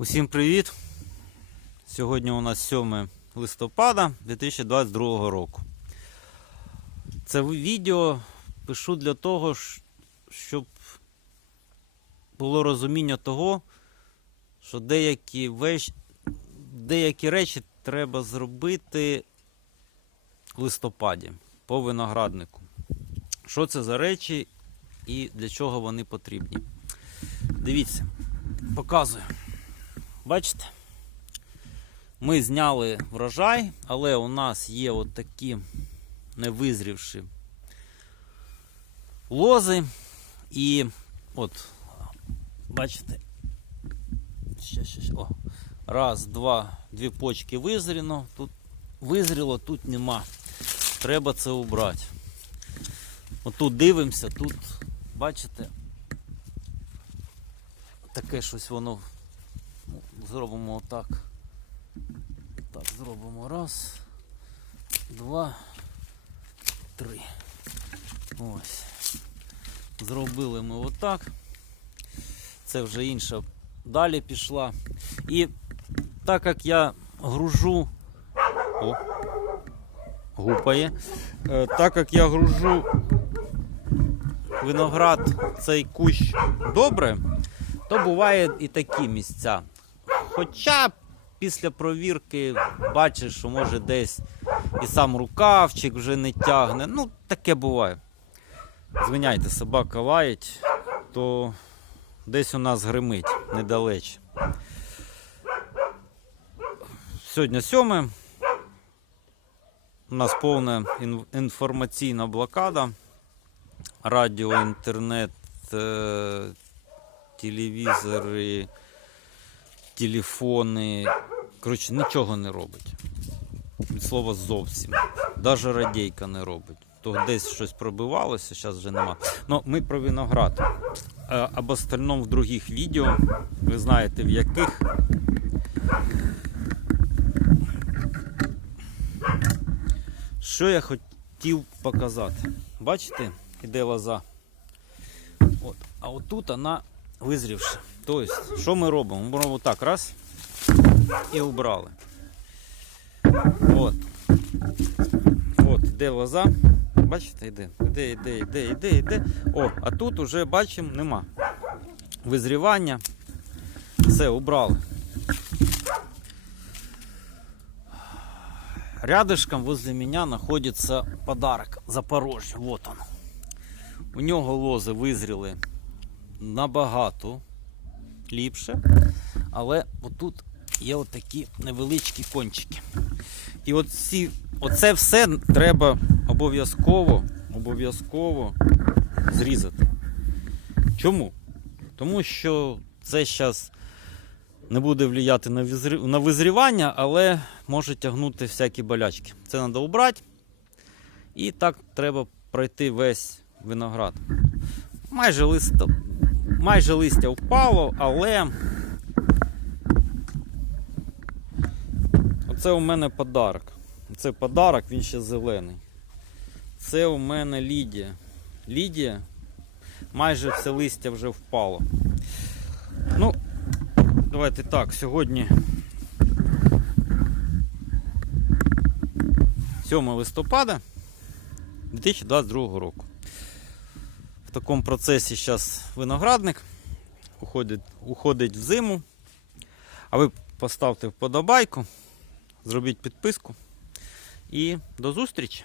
Усім привіт! Сьогодні у нас 7 листопада 2022 року. Це відео пишу для того, щоб було розуміння того, що деякі, вещ... деякі речі треба зробити в листопаді по винограднику. Що це за речі і для чого вони потрібні? Дивіться, показую. Бачите? Ми зняли врожай, але у нас є от такі невизрівші лози. І от, бачите, ще, ще, ще. О, раз, два, дві почки визріно. Тут визріло, тут нема. Треба це убрати. Отут дивимося, тут, бачите, таке щось воно Зробимо отак. Так, зробимо раз, два, три. Ось. Зробили ми отак. Це вже інша далі пішла. І так як я гружу. О, гупає. Е, так як я гружу виноград цей кущ добре, то буває і такі місця. Хоча після провірки бачиш, що може десь і сам рукавчик вже не тягне. Ну, таке буває. Звиняйте, собака лаять, то десь у нас гримить недалече. Сьогодні сьоме. У нас повна інформаційна блокада. Радіо, інтернет, е, телевізори, телефони. Коротше, нічого не робить. Від слова зовсім. Навіть радійка не робить. То десь щось пробивалося, зараз вже нема. Ну, ми про виноград. Е, Об остальному в других відео. Ви знаєте в яких. Що я хотів показати? Бачите, іде лоза. От. А отут вона визрівша. Тобто, що ми робимо? Ми робимо так, раз і убрали. От. От, іде лоза. Бачите, йде, йде, йде, йде, йде, йде. О, а тут уже бачимо, нема. Визрівання. Все, убрали. Рядышком возле меня находится подарок Запорожжя. Вот он. У нього лози визріли набагато ліпше. Але отут є отакі невеличкі кончики. І от оце все треба обов'язково обов'язково зрізати. Чому? Тому що це зараз не буде впливати на, визрівання, але може тягнути всякі болячки. Це треба убрати. І так треба пройти весь виноград. Майже листя, майже листя впало, але оце у мене подарок. Це подарок, він ще зелений. Це у мене Лідія. Лідія. Майже все листя вже впало. Ну, давайте так, сьогодні 7 листопада 2022 року. В такому процесі зараз виноградник уходить, уходить в зиму. А ви поставте вподобайку, зробіть підписку і до зустрічі!